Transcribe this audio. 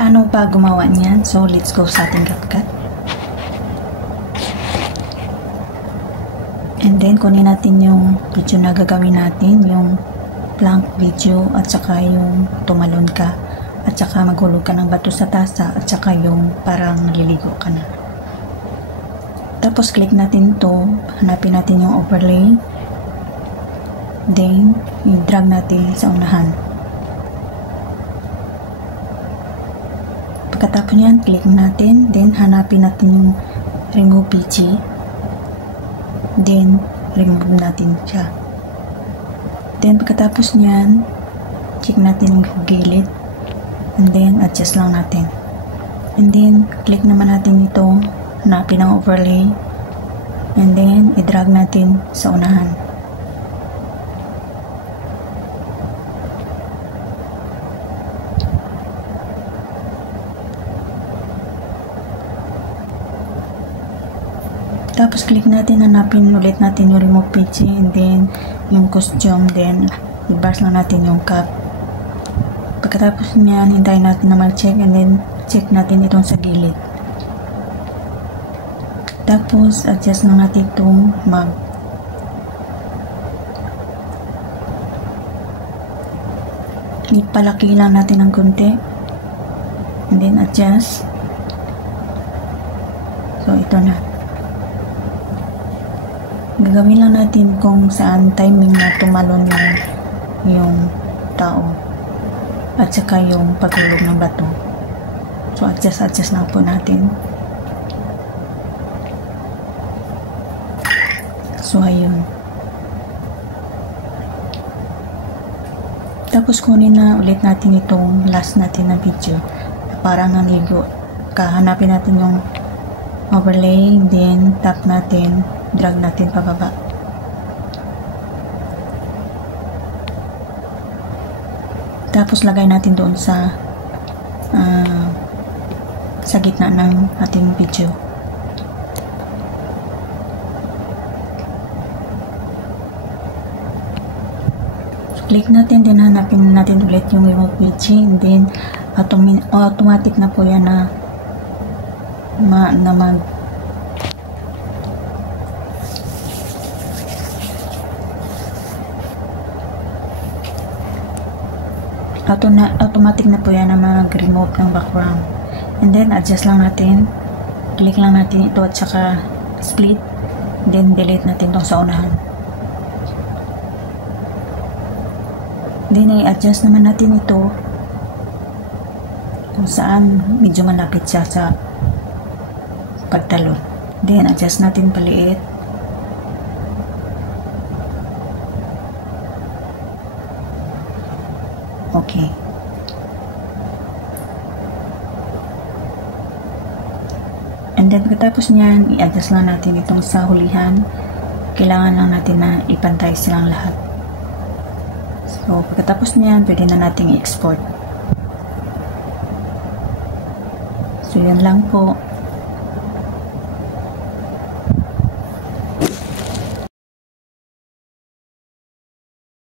paano pa gumawa niyan? So, let's go sa ating CapCut. And then, kunin natin yung video na gagawin natin, yung plank video, at saka yung tumalon ka, at saka maghulog ka ng bato sa tasa, at saka yung parang naliligo ka na. Tapos, click natin to, hanapin natin yung overlay, then, i-drag natin sa unahan. Pagkatapos niyan, click natin, then hanapin natin yung remove PG, then remove natin siya. Then pagkatapos niyan, check natin yung gilid, and then adjust lang natin. And then click naman natin ito, hanapin ang overlay, and then i-drag natin sa unahan. Tapos click natin, hanapin ulit natin yung remove page, and then yung costume, then i-brush lang natin yung cap. Pagkatapos niyan, hintayin natin na mag-check, and then check natin itong sa gilid. Tapos adjust lang natin itong mag. Ipalaki lang natin ng konti, and then adjust. So ito na. Gagawin lang natin kung saan timing na tumalon yung tao at saka yung paghulog ng bato. So adjust lang po natin. So ayun. Tapos kunin na ulit natin itong last natin na video, parang naligo ka. Hanapin natin yung overlay, then tap natin, drag natin pababa. Tapos lagay natin doon sa gitna ng ating video. So, click natin, then hanapin natin ulit yung remove page, and then automatic na po yan na automatic na po yan na mag-remove ng background. And then adjust lang natin, click lang natin ito at saka split, then delete natin itong sa unahan. Then i-adjust naman natin ito kung saan medyo malapit siya sa pagtalon. Then adjust natin paliit. Okay. And then pagkatapos niyan, i-adjust lang natin itong sa hulihan. Kailangan lang natin na ipantay silang lahat. So pagkatapos niyan, pwede na nating i-export. So yan lang po.